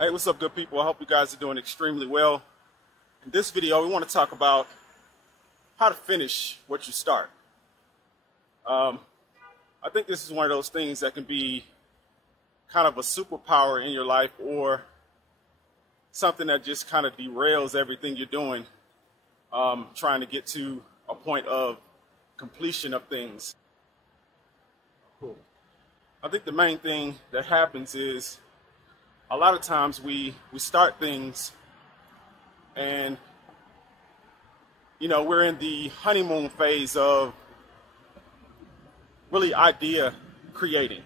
Hey, what's up, good people? I hope you guys are doing extremely well. In this video, we want to talk about how to finish what you start. I think this is one of those things that can be kind of a superpower in your life, or something that just kind of derails everything you're doing, trying to get to a point of completion of things. Cool. I think the main thing that happens is a lot of times we start things and, we're in the honeymoon phase of really idea creating,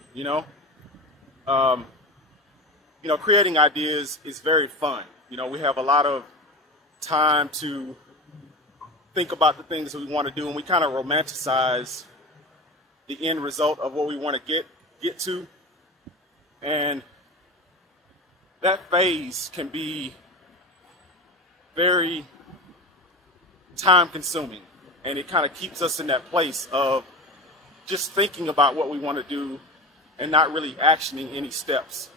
creating ideas is very fun. We have a lot of time to think about the things that we want to do, and we kind of romanticize the end result of what we want to get to. And that phase can be very time consuming, and it kind of keeps us in that place of just thinking about what we want to do and not really actioning any steps.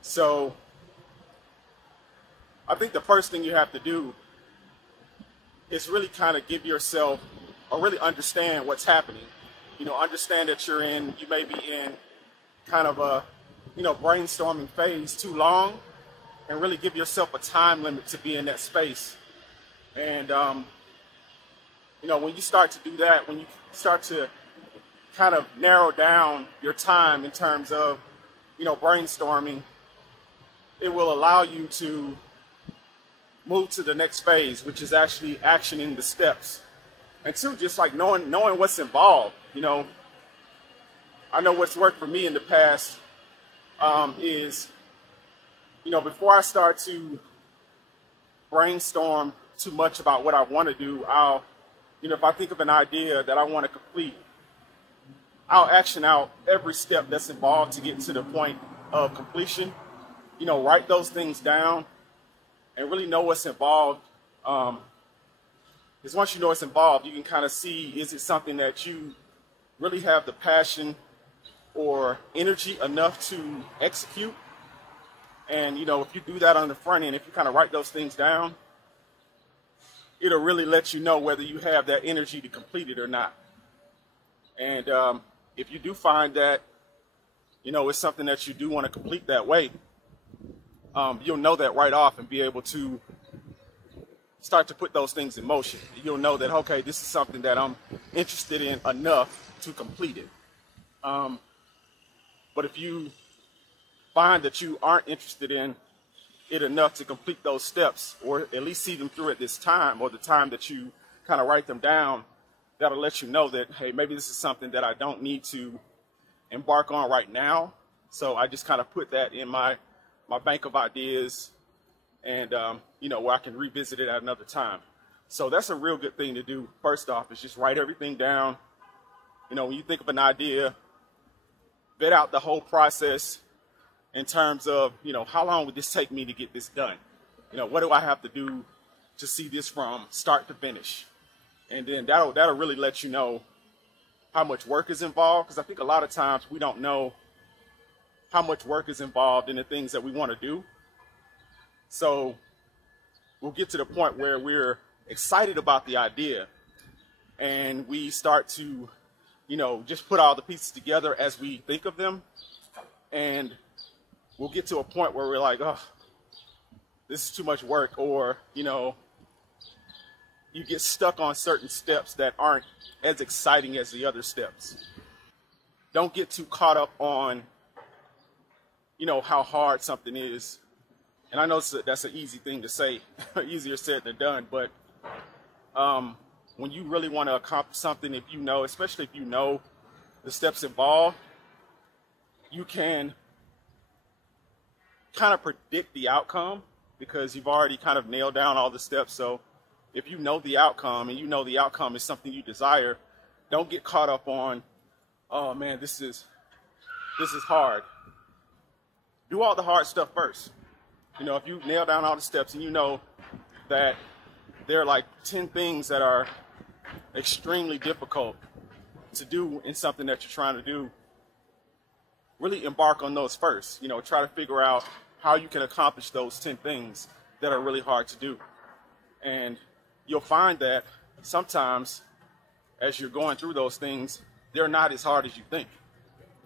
So I think the first thing you have to do is really kind of give yourself, or really understand what's happening. Understand that you may be in kind of a brainstorming phase too long, and really give yourself a time limit to be in that space. And when you start to do that, when you start to kind of narrow down your time in terms of brainstorming, it will allow you to move to the next phase, which is actually actioning the steps. And two, just like knowing what's involved. I know what's worked for me in the past is, before I start to brainstorm too much about what I want to do, if I think of an idea that I want to complete, I'll action out every step that's involved to get to the point of completion. Write those things down and really know what's involved. Because once you know what's involved, you can kind of see, is it something that you really have the passion or energy enough to execute? And, if you do that on the front end, if you kind of write those things down, it'll really let you know whether you have that energy to complete it or not. And if you do find that, it's something that you do want to complete that way, you'll know that right off and be able to start to put those things in motion. You'll know that, okay, this is something that I'm interested in enough to complete it. But if you find that you aren't interested in it enough to complete those steps, or at least see them through at this time, or the time that you kind of write them down, that'll let you know that, hey, maybe this is something that I don't need to embark on right now. So I just kind of put that in my bank of ideas, and where I can revisit it at another time. So that's a real good thing to do. First off, is just write everything down. When you think of an idea, vet out the whole process in terms of, how long would this take me to get this done? What do I have to do to see this from start to finish? And then that'll really let you know how much work is involved, because I think a lot of times we don't know how much work is involved in the things that we want to do. So we'll get to the point where we're excited about the idea, and we start to, just put all the pieces together as we think of them. And we'll get to a point where we're like, oh, this is too much work, or, you get stuck on certain steps that aren't as exciting as the other steps. Don't get too caught up on, how hard something is. And I know that's an easy thing to say, easier said than done, but when you really want to accomplish something, especially if you know the steps involved, you can kind of predict the outcome, because you've already kind of nailed down all the steps. So if you know the outcome, and the outcome is something you desire, don't get caught up on, oh man, this is hard. Do all the hard stuff first. If you nail down all the steps, and you know that there are like 10 things that are extremely difficult to do in something that you're trying to do, really embark on those first. Try to figure out how you can accomplish those 10 things that are really hard to do. And you'll find that sometimes as you're going through those things, they're not as hard as you think.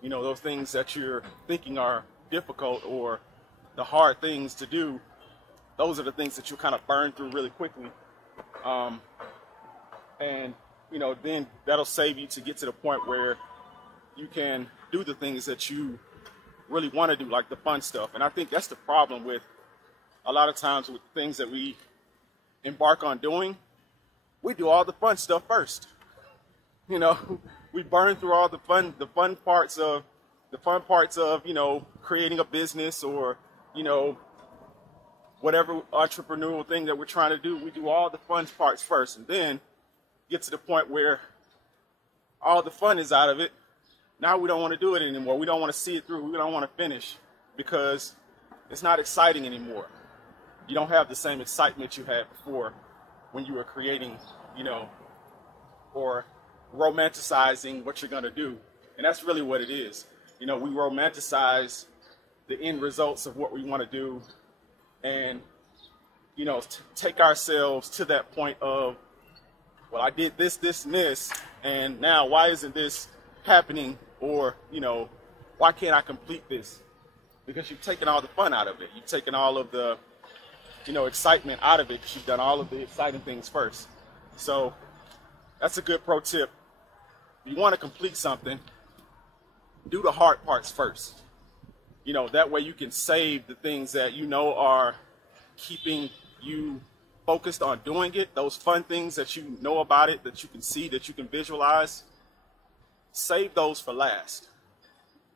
You know, those things that you're thinking are difficult or the hard things to do, those are the things that you kind of burn through really quickly. And, you know, then that'll save you to get to the point where you can do the things that you really want to do, like the fun stuff. And I think that's the problem with a lot of times with things that we embark on doing. We do all the fun stuff first. You know, we burn through all the fun parts of, you know, creating a business or, you know, whatever entrepreneurial thing that we're trying to do. We do all the fun parts first and then get to the point where all the fun is out of it. Now we don't want to do it anymore. We don't want to see it through. We don't want to finish because it's not exciting anymore. You don't have the same excitement you had before when you were creating, you know, or romanticizing what you're going to do. And that's really what it is. You know, we romanticize the end results of what we want to do and, you know, take ourselves to that point of, well, I did this, this, and this, and now why isn't this happening? Or, you know, why can't I complete this? Because you've taken all the fun out of it. You've taken all of the, you know, excitement out of it because you've done all of the exciting things first. So that's a good pro tip. If you want to complete something, do the hard parts first. You know, that way you can save the things that you know are keeping you focused on doing it. Those fun things that you know about it, that you can see, that you can visualize. Save those for last.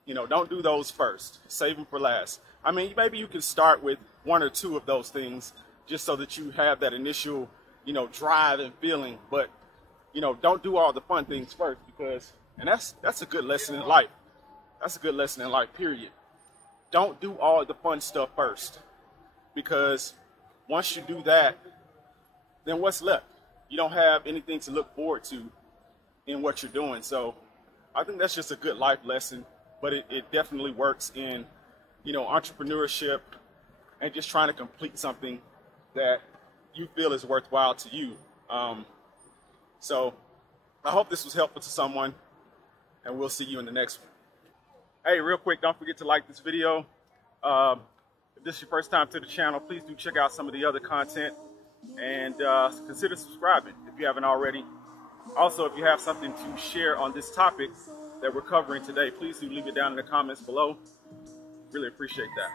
You know, don't do those first. Save them for last. I mean, maybe you can start with one or two of those things just so that you have that initial, you know, drive and feeling. But, you know, don't do all the fun things first because, and that's a good lesson in life. That's a good lesson in life, period. Don't do all the fun stuff first because once you do that, then what's left? You don't have anything to look forward to in what you're doing. So I think that's just a good life lesson, but it definitely works in, you know, entrepreneurship and just trying to complete something that you feel is worthwhile to you. So I hope this was helpful to someone, and we'll see you in the next one. Hey, real quick, don't forget to like this video. If this is your first time to the channel, please do check out some of the other content and consider subscribing if you haven't already. Also, if you have something to share on this topic that we're covering today, please do leave it down in the comments below. Really appreciate that.